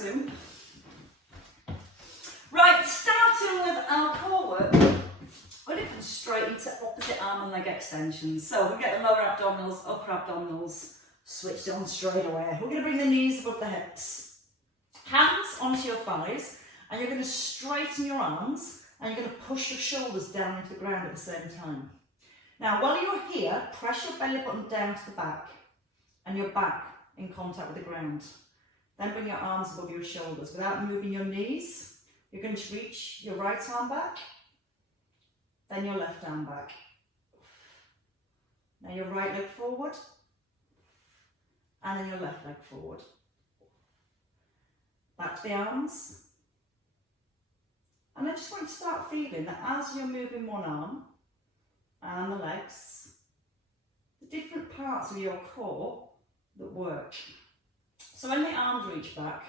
soon. Right, starting with our core work, we're going to come straight into opposite arm and leg extensions. So we get the lower abdominals, upper abdominals switched on straight away. We're going to bring the knees above the hips, hands onto your thighs, and you're going to straighten your arms and you're going to push your shoulders down into the ground at the same time. Now, while you're here, press your belly button down to the back and your back in contact with the ground. Then bring your arms above your shoulders without moving your knees. You're going to reach your right arm back, then your left arm back. Now your right leg forward, and then your left leg forward. Back to the arms. And I just want you to start feeling that as you're moving one arm and the legs, the different parts of your core that work. So when the arms reach back,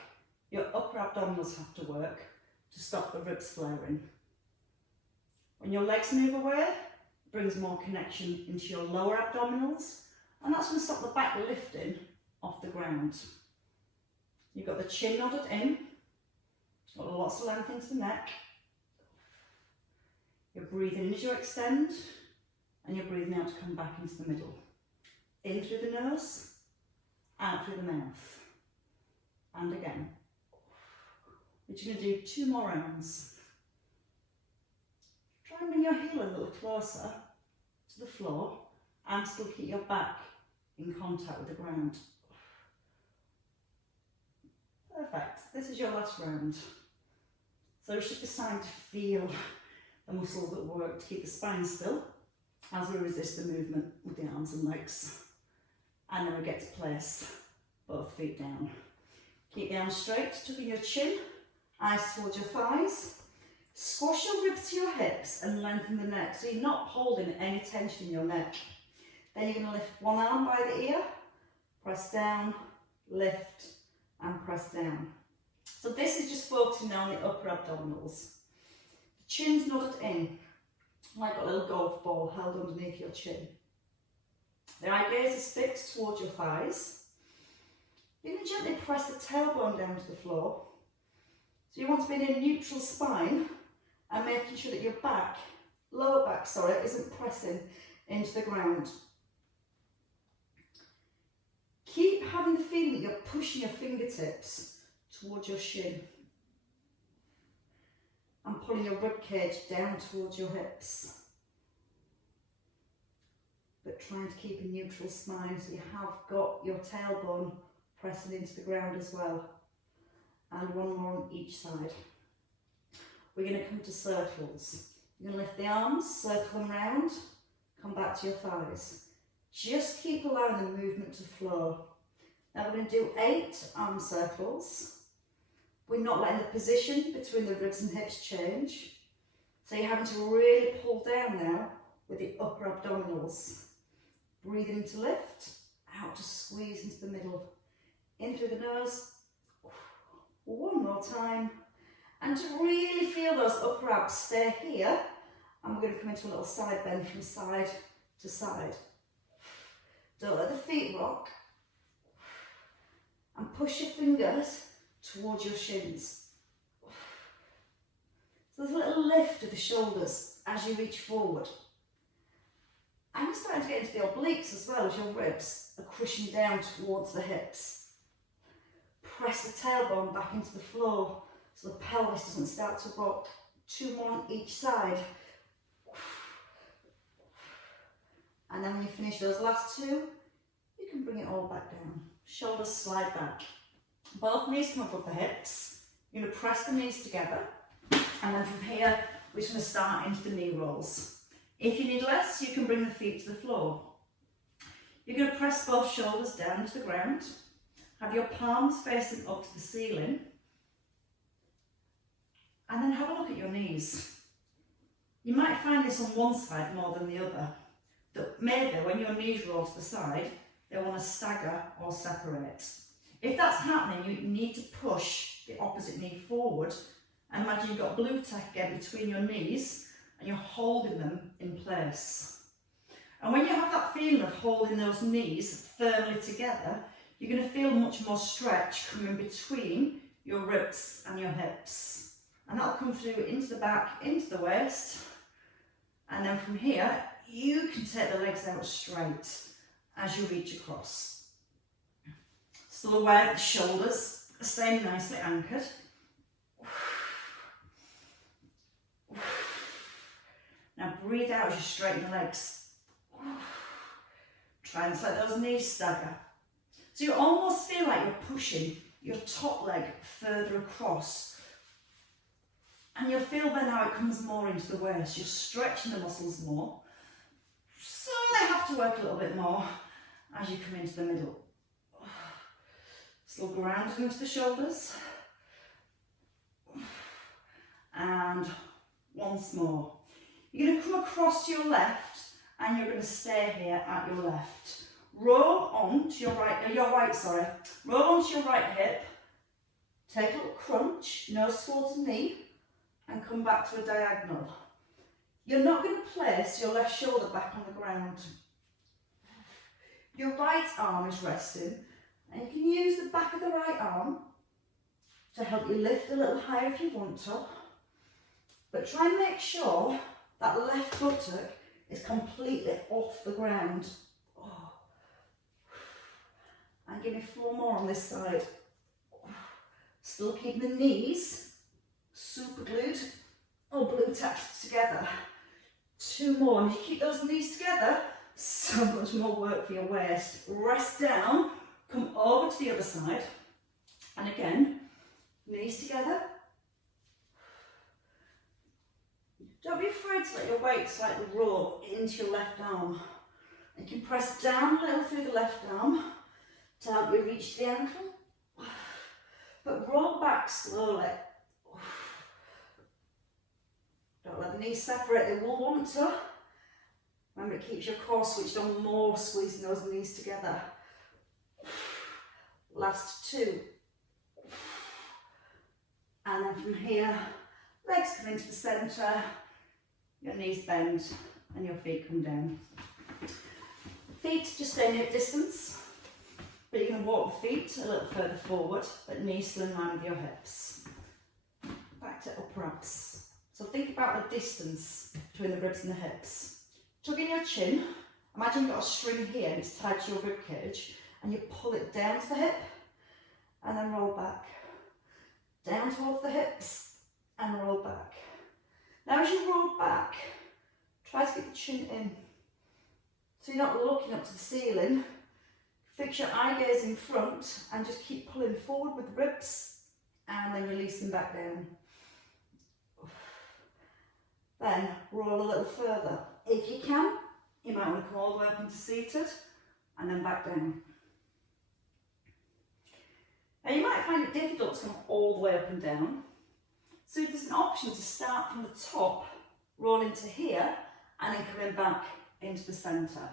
your upper abdominals have to work to stop the ribs flaring. When your legs move away, it brings more connection into your lower abdominals, and that's going to stop the back lifting off the ground. You've got the chin nodded in, got lots of length into the neck. You're breathing in as you extend, and you're breathing out to come back into the middle. In through the nose, out through the mouth. And again. You're going to do 2 more rounds. Try and bring your heel a little closer to the floor and still keep your back in contact with the ground. Perfect. This is your last round. So you should be starting to feel the muscles that work to keep the spine still as we resist the movement with the arms and legs. And then we get to place both feet down. Keep the arms straight, tucking your chin, eyes towards your thighs. Squash your ribs to your hips and lengthen the neck so you're not holding any tension in your neck. Then you're going to lift one arm by the ear, press down, lift and press down. So this is just focusing on the upper abdominals. The chin's nodded in, like a little golf ball held underneath your chin. The eye gaze is fixed towards your thighs. You can gently press the tailbone down to the floor. So you want to be in a neutral spine and making sure that your back, lower back, isn't pressing into the ground. Keep having the feeling that you're pushing your fingertips towards your shin and pulling your rib cage down towards your hips. But trying to keep a neutral spine so you have got your tailbone pressing into the ground as well. And one more on each side. We're going to come to circles. You're going to lift the arms, circle them round, come back to your thighs. Just keep allowing the movement to flow. Now we're going to do 8 arm circles. We're not letting the position between the ribs and hips change. So you're having to really pull down now with the upper abdominals. Breathing in to lift, out to squeeze into the middle. In through the nose. One more time, and to really feel those upper abs, stay here, and we're going to come into a little side bend from side to side. Don't let the feet rock, and push your fingers towards your shins. So there's a little lift of the shoulders as you reach forward. And you're starting to get into the obliques as well as your ribs are crushing down towards the hips. Press the tailbone back into the floor so the pelvis doesn't start to rock. 2 more on each side. And then when you finish those last 2, you can bring it all back down. Shoulders slide back. Both knees come above the hips. You're going to press the knees together. And then from here, we're just going to start into the knee rolls. If you need less, you can bring the feet to the floor. You're going to press both shoulders down to the ground. Have your palms facing up to the ceiling. And then have a look at your knees. You might find this on one side more than the other. That maybe when your knees roll to the side, they want to stagger or separate. If that's happening, you need to push the opposite knee forward. And imagine you've got blue tack again between your knees and you're holding them in place. And when you have that feeling of holding those knees firmly together, you're going to feel much more stretch coming between your ribs and your hips. And that'll come through into the back, into the waist. And then from here, you can take the legs out straight as you reach across. Still aware that the shoulders are staying nicely anchored. Now breathe out as you straighten the legs. Try and let those knees stagger. So you almost feel like you're pushing your top leg further across. And you'll feel then how it comes more into the waist. You're stretching the muscles more. So they have to work a little bit more as you come into the middle. Still grounded into the shoulders. And once more. You're going to come across to your left and you're going to stay here at your left. Roll on to your right, Roll onto your right hip. Take a little crunch, nose towards the knee, and come back to a diagonal. You're not going to place your left shoulder back on the ground. Your right arm is resting, and you can use the back of the right arm to help you lift a little higher if you want to. But try and make sure that left buttock is completely off the ground. Oh. And give me 4 more on this side. Still keeping the knees super glued or glue attached together. 2 more, and you keep those knees together, so much more work for your waist. Rest down, come over to the other side, and again, knees together. Don't be afraid to let your weight slightly roll into your left arm. You can press down a little through the left arm to help you reach the ankle, but roll back slowly. Don't let the knees separate, they will want to. Remember, it keeps your core switched on more, squeezing those knees together. Last 2. And then from here, legs come into the centre, your knees bend and your feet come down. Feet just stay in hip distance, but you can walk the feet a little further forward, but knees still in line with your hips. Back to upper abs. So think about the distance between the ribs and the hips. Tug in your chin. Imagine you've got a string here and it's tied to your rib cage, and you pull it down to the hip and then roll back. Down towards the hips and roll back. Now as you roll back, try to get the chin in. So you're not looking up to the ceiling. Fix your eye gaze in front and just keep pulling forward with the ribs and then release them back down. Then roll a little further. If you can, you might want to come all the way up into seated and then back down. Now you might find it difficult to come all the way up and down. So there's an option to start from the top, roll into here, and then coming back into the centre.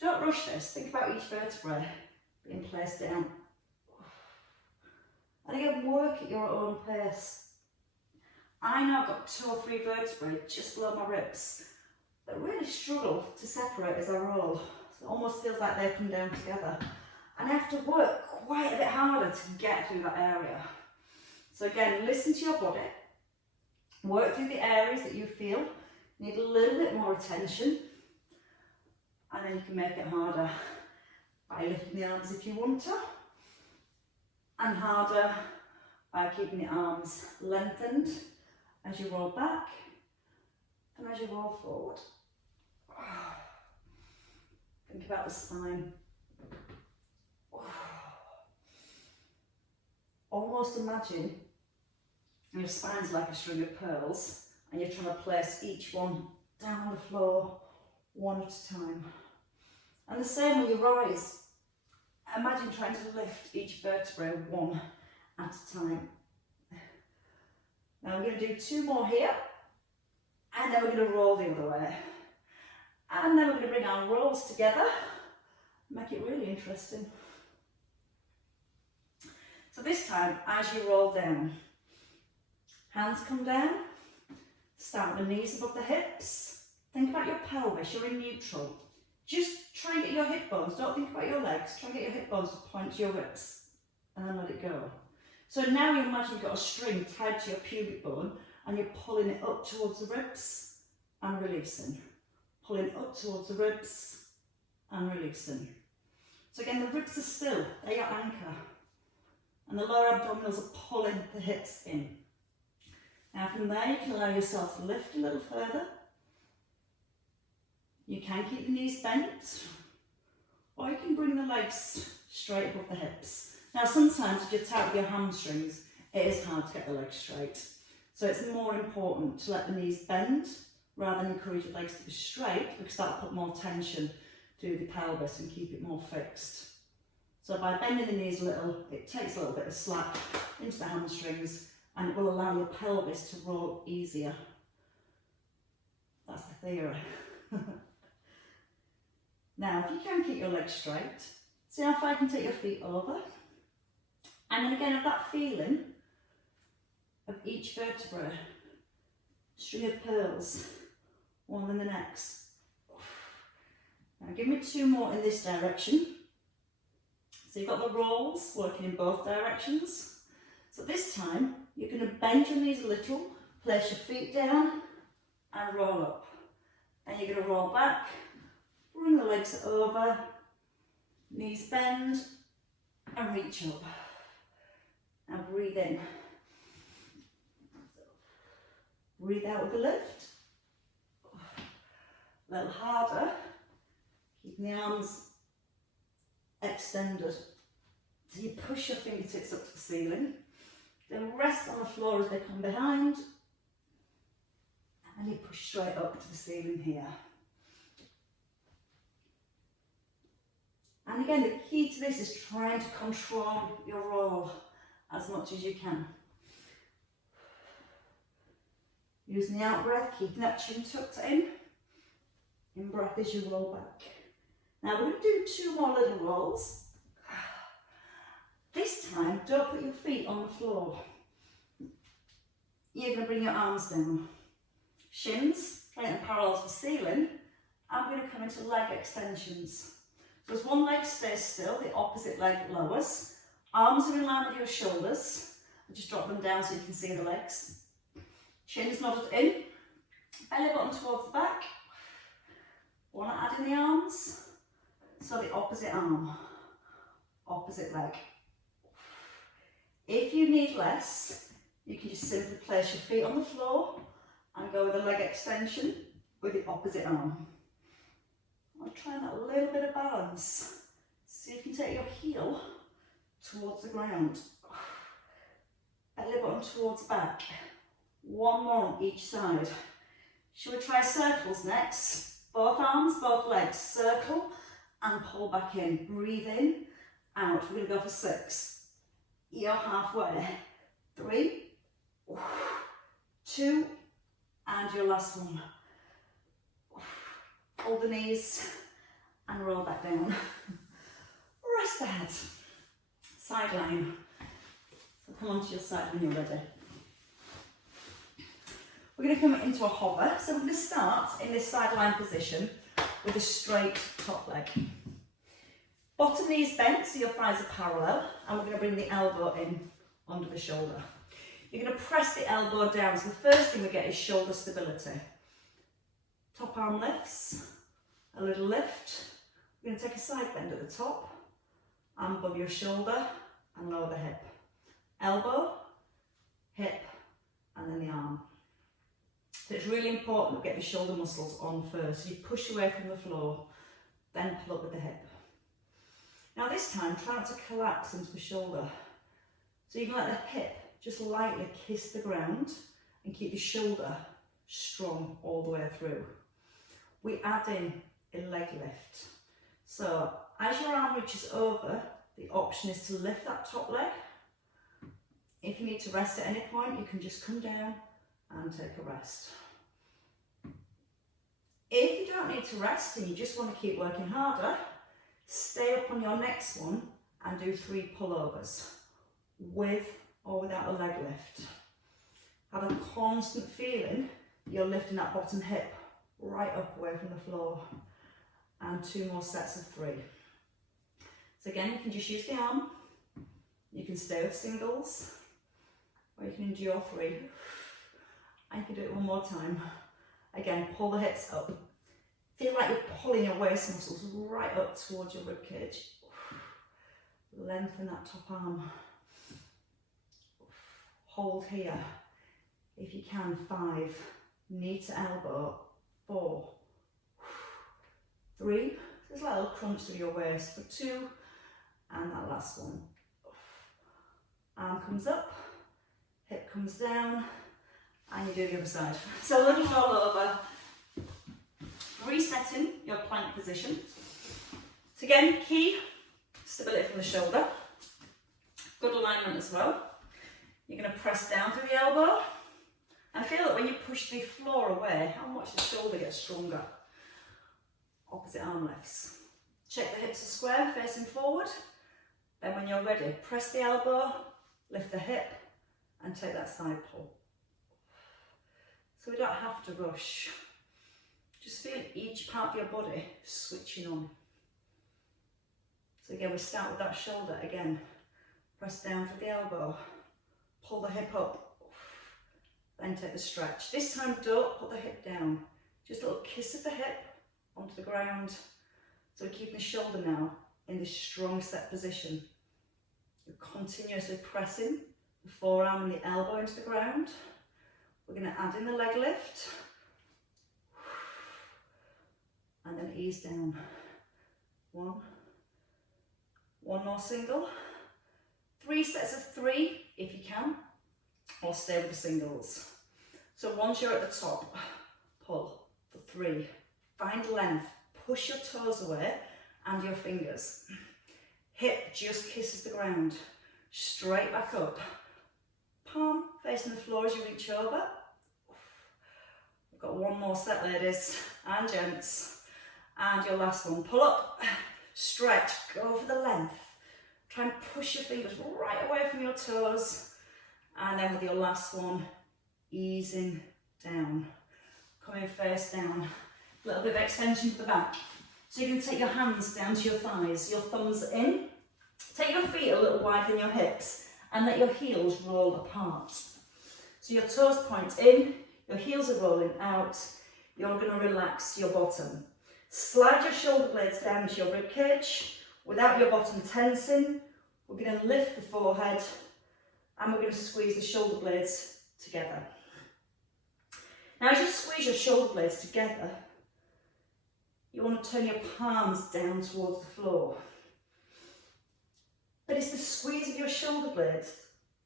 Don't rush this, think about each vertebrae being placed down. And again, work at your own pace. I know I've got 2 or 3 vertebrae just below my ribs that really struggle to separate as I roll. So it almost feels like they come down together. And I have to work quite a bit harder to get through that area. So again, listen to your body. Work through the areas that you feel need a little bit more attention. And then you can make it harder by lifting the arms if you want to. And harder by keeping the arms lengthened as you roll back and as you roll forward. Think about the spine. Almost imagine your spine's like a string of pearls and you're trying to place each one down on the floor one at a time. And the same when you rise. Imagine trying to lift each vertebrae one at a time. Now we're going to do 2 more here, and then we're going to roll the other way. And then we're going to bring our rolls together, make it really interesting. So this time, as you roll down, hands come down, start with the knees above the hips, think about your pelvis, you're in neutral. Just try and get your hip bones, don't think about your legs, try and get your hip bones to point to your ribs, and then let it go. So now you imagine you've got a string tied to your pubic bone and you're pulling it up towards the ribs and releasing. Pulling up towards the ribs and releasing. So again, the ribs are still, they're your anchor. And the lower abdominals are pulling the hips in. Now from there, you can allow yourself to lift a little further. You can keep the knees bent, or you can bring the legs straight above the hips. Now sometimes if you're tight with your hamstrings, it is hard to get the legs straight. So it's more important to let the knees bend rather than encourage your legs to be straight, because that'll put more tension to the pelvis and keep it more fixed. So by bending the knees a little, it takes a little bit of slack into the hamstrings and it will allow your pelvis to roll easier. That's the theory. Now, if you can keep your legs straight, see how far you can take your feet over. And then again, have that feeling of each vertebra, string of pearls, one in the next. Now give me 2 more in this direction. So you've got the rolls working in both directions. So this time, you're going to bend your knees a little, place your feet down and roll up. Then you're going to roll back, bring the legs over, knees bend and reach up. Now breathe in. Breathe out with the lift. A little harder. Keeping the arms extended. So you push your fingertips up to the ceiling. Then rest on the floor as they come behind. And you push straight up to the ceiling here. And again, the key to this is trying to control your roll as much as you can. Using the out breath, keeping that chin tucked in. In breath as you roll back. Now we're going to do 2 more little rolls. This time, don't put your feet on the floor. You're going to bring your arms down. Shins straight and parallel to the ceiling. I'm going to come into leg extensions. So as one leg stays still, the opposite leg lowers. Arms are in line with your shoulders. And just drop them down so you can see the legs. Chin's nodded in. Belly button towards the back. Want to add in the arms? So the opposite arm, opposite leg. If you need less, you can just simply place your feet on the floor and go with a leg extension with the opposite arm. I'll try that little bit of balance. See if you can take your heel towards the ground. Belly button towards back. 1 more on each side. Shall we try circles next? Both arms, both legs, circle and pull back in. Breathe in, out. We're going to go for 6. You're halfway. 3, 2, and your last one. Hold the knees and roll back down. Rest the head. Side line. So come onto your side when you're ready. We're going to come into a hover. So we're going to start in this side line position with a straight top leg. Bottom knee is bent so your thighs are parallel, and we're going to bring the elbow in under the shoulder. You're going to press the elbow down, so the first thing we get is shoulder stability. Top arm lifts, a little lift. We're going to take a side bend at the top, arm above your shoulder and lower the hip. Elbow, hip and then the arm. So it's really important to get the shoulder muscles on first. So you push away from the floor, then pull up with the hip. Now this time, try not to collapse into the shoulder. So you can let the hip just lightly kiss the ground and keep the shoulder strong all the way through. We add in a leg lift. So as your arm reaches over, the option is to lift that top leg. If you need to rest at any point, you can just come down and take a rest. If you don't need to rest and you just want to keep working harder, stay up on your next one and do 3 pullovers with or without a leg lift. Have a constant feeling you're lifting that bottom hip right up away from the floor. And 2 more sets of 3. So again, you can just use the arm. You can stay with singles. or you can endure 3. And you can do it one more time. Again, pull the hips up. Feel like you're pulling your waist muscles right up towards your rib cage. Lengthen that top arm. Hold here. If you can, 5. Knee to elbow. 4. 3. There's a little crunch through your waist. For 2. And that last one. Arm comes up. Hip comes down. And you do the other side. So then you roll over. Resetting your plank position. So again, key, stability from the shoulder. Good alignment as well. You're going to press down through the elbow. And feel that when you push the floor away, how much the shoulder gets stronger. Opposite arm lifts. Check the hips are square, facing forward. Then when you're ready, press the elbow, lift the hip, and take that side pull. So we don't have to rush. Just feel each part of your body switching on. So again, we start with that shoulder again. Press down to the elbow, pull the hip up, then take the stretch. This time don't put the hip down, just a little kiss of the hip onto the ground. So we're keeping the shoulder now in this strong set position. You're continuously pressing the forearm and the elbow into the ground. We're going to add in the leg lift. And then ease down. 1. One more single. 3 sets of 3 if you can, or stay with the singles. So once you're at the top, pull for 3. Find length, push your toes away and your fingers. Hip just kisses the ground. Straight back up. Palm facing the floor as you reach over. We've got one more set, ladies and gents. And your last one, pull up, stretch, go for the length. Try and push your fingers right away from your toes. And then with your last one, easing down. Coming face down. A little bit of extension to the back. So you can take your hands down to your thighs, your thumbs in. Take your feet a little wider than your hips and let your heels roll apart. So your toes point in, your heels are rolling out. You're going to relax your bottom. Slide your shoulder blades down to your rib cage without your bottom tensing. We're going to lift the forehead and we're going to squeeze the shoulder blades together. Now as you squeeze your shoulder blades together, you want to turn your palms down towards the floor. But it's the squeeze of your shoulder blades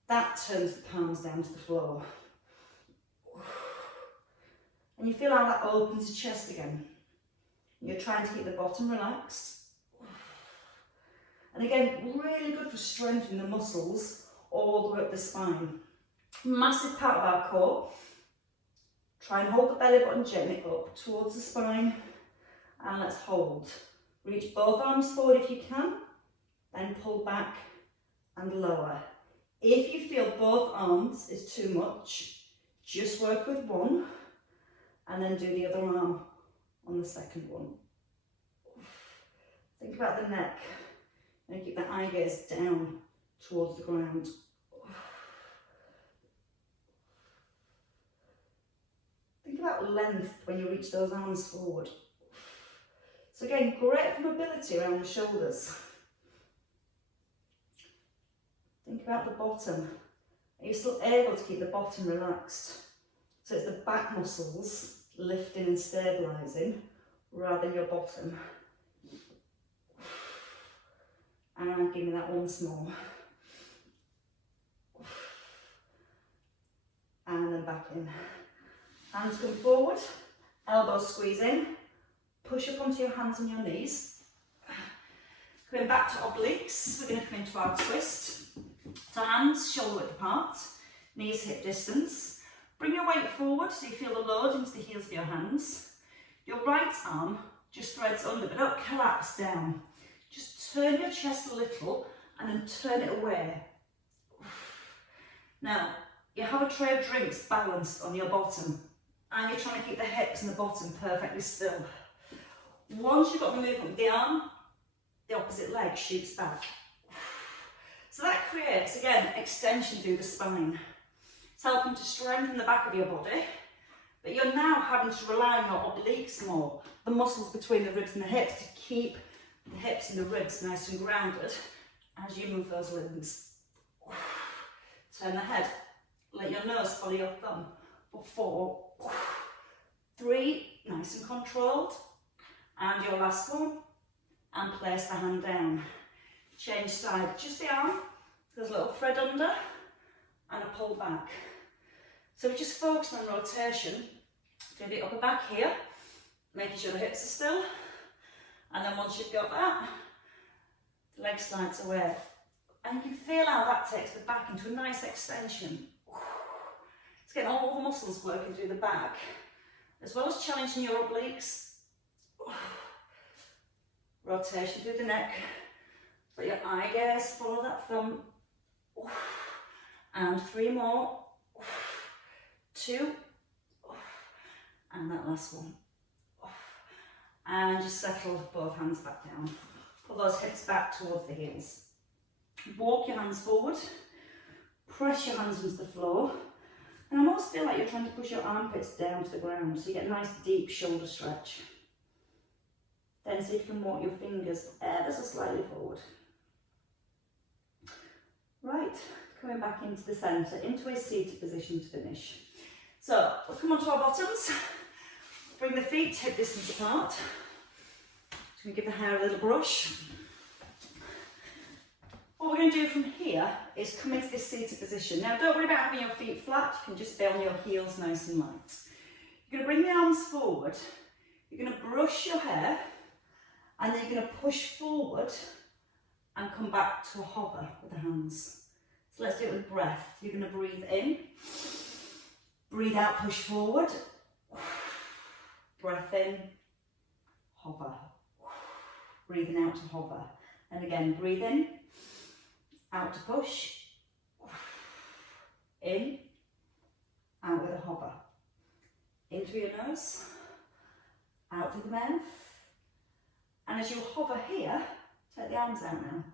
that turns the palms down to the floor. And you feel how that opens your chest again. You're trying to keep the bottom relaxed. And again, really good for strengthening the muscles all the way up the spine. Massive part of our core. Try and hold the belly button gently up towards the spine. And let's hold. Reach both arms forward if you can. Then pull back and lower. If you feel both arms is too much, just work with one. And then do the other arm on the second one. Think about the neck and keep the eye gaze down towards the ground. Think about length when you reach those arms forward. So again, great for mobility around the shoulders. Think about the bottom. Are you still able to keep the bottom relaxed? So it's the back muscles lifting and stabilising rather than your bottom. And give me that once more. And then back in. Hands come forward, elbows squeeze in, push up onto your hands and your knees. Going back to obliques, we're going to come into our twist. So hands shoulder width apart, knees hip distance. Bring your weight forward so you feel the load into the heels of your hands. Your right arm just threads under, but don't collapse down. Just turn your chest a little and then turn it away. Now, you have a tray of drinks balanced on your bottom and you're trying to keep the hips and the bottom perfectly still. Once you've got the movement with the arm, the opposite leg shoots back. So that creates, again, extension through the spine. It's helping to strengthen the back of your body, but you're now having to rely on your obliques more, the muscles between the ribs and the hips, to keep the hips and the ribs nice and grounded as you move those limbs. Turn the head, let your nose follow your thumb for 4, 3, nice and controlled, and your last one, and place the hand down. Change side, just the arm, there's a little thread under, and a pull back. So we just focus on rotation, do the upper back here, making sure the hips are still, and then once you've got that, the leg slides away. And you can feel how that takes the back into a nice extension. It's getting all the muscles working through the back, as well as challenging your obliques. Rotation through the neck. Let your eye gaze follow that thumb. And 3 more. 2. And that last one. And just settle both hands back down. Pull those hips back towards the heels. Walk your hands forward. Press your hands into the floor. And I almost feel like you're trying to push your armpits down to the ground, so you get a nice deep shoulder stretch. Then see if you can walk your fingers ever so slightly forward. Right, coming back into the centre, into a seated position to finish. So we'll come onto our bottoms. Bring the feet hip distance apart. Just going to give the hair a little brush. What we're going to do from here is come into this seated position. Now don't worry about having your feet flat, you can just be on your heels nice and light. You're going to bring the arms forward, you're going to brush your hair, and then you're going to push forward and come back to a hover with the hands. So let's do it with breath. You're going to breathe in, breathe out, push forward, breath in, hover, breathing out to hover, and again breathe in, out to push, in, out with a hover, in through your nose, out through the mouth, and as you hover here, take the arms out now,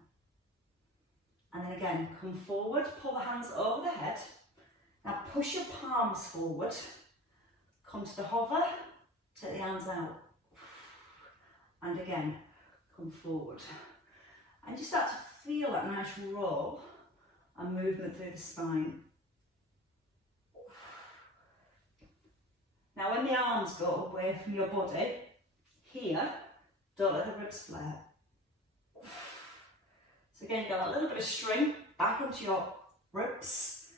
and then again come forward, pull the hands over the head, now push your palms forward, come to the hover, take the hands out, and again come forward, and you start to feel that nice roll and movement through the spine. Now when the arms go away from your body, here, don't let the ribs flare. So again, you've got a little bit of string back onto your ribs,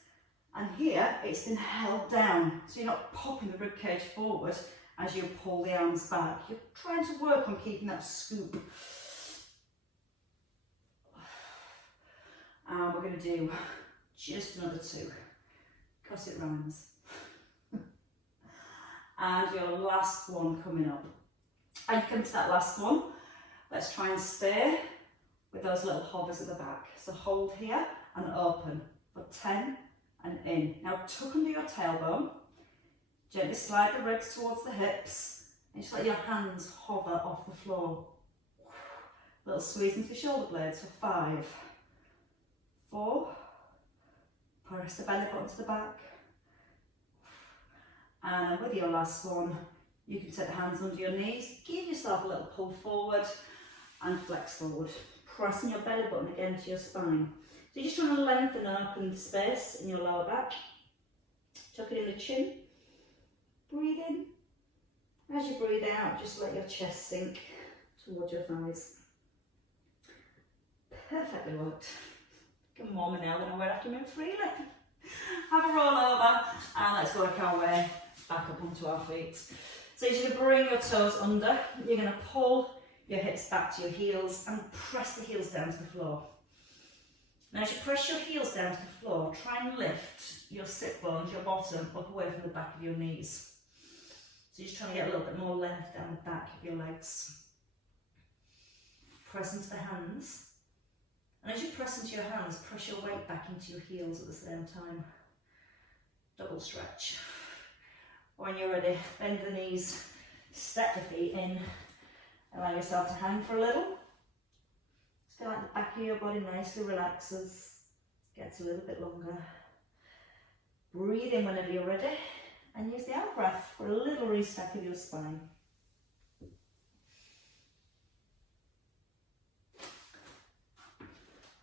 and here it's been held down, so you're not popping the rib cage forward as you pull the arms back. You're trying to work on keeping that scoop. And we're going to do just another 2, because it rhymes. And your last one coming up. And you come to that last one, let's try and stay with those little hovers at the back. So hold here and open for 10 and in. Now tuck under your tailbone, gently slide the ribs towards the hips, and just let your hands hover off the floor. Little squeeze into the shoulder blades for 5, 4, press the belly button to the back, and then with your last one, you can take the hands under your knees, give yourself a little pull forward and flex forward, pressing your belly button again to your spine. So you're just trying to lengthen and open space in your lower back, tuck it in the chin, breathe in, as you breathe out, just let your chest sink towards your thighs. Perfectly worked. Come on now, then we'll have to move freely. Have a roll over and let's work our way back up onto our feet. So you're going to bring your toes under, you're going to pull your hips back to your heels and press the heels down to the floor. Now as you press your heels down to the floor, try and lift your sit bones, your bottom, up away from the back of your knees. So you're just trying to get a little bit more length down the back of your legs. Press into the hands. And as you press into your hands, press your weight back into your heels at the same time. Double stretch. When you're ready, bend the knees, step the feet in, allow yourself to hang for a little. Just feel like the back of your body nicely relaxes, gets a little bit longer. Breathe in whenever you're ready and use the out breath for a little restack of your spine.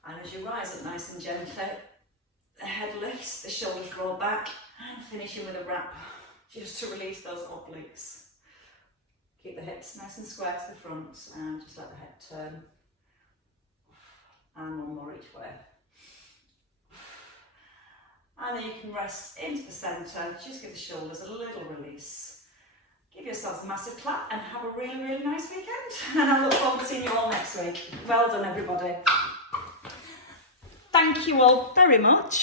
And as you rise up nice and gently, the head lifts, the shoulders roll back, and finishing with a wrap, just to release those obliques. Keep the hips nice and square to the front, and just let the head turn. And one more each way. And then you can rest into the centre, just give the shoulders a little release. Give yourselves a massive clap and have a really, really nice weekend. And I look forward to seeing you all next week. Well done, everybody. Thank you all very much.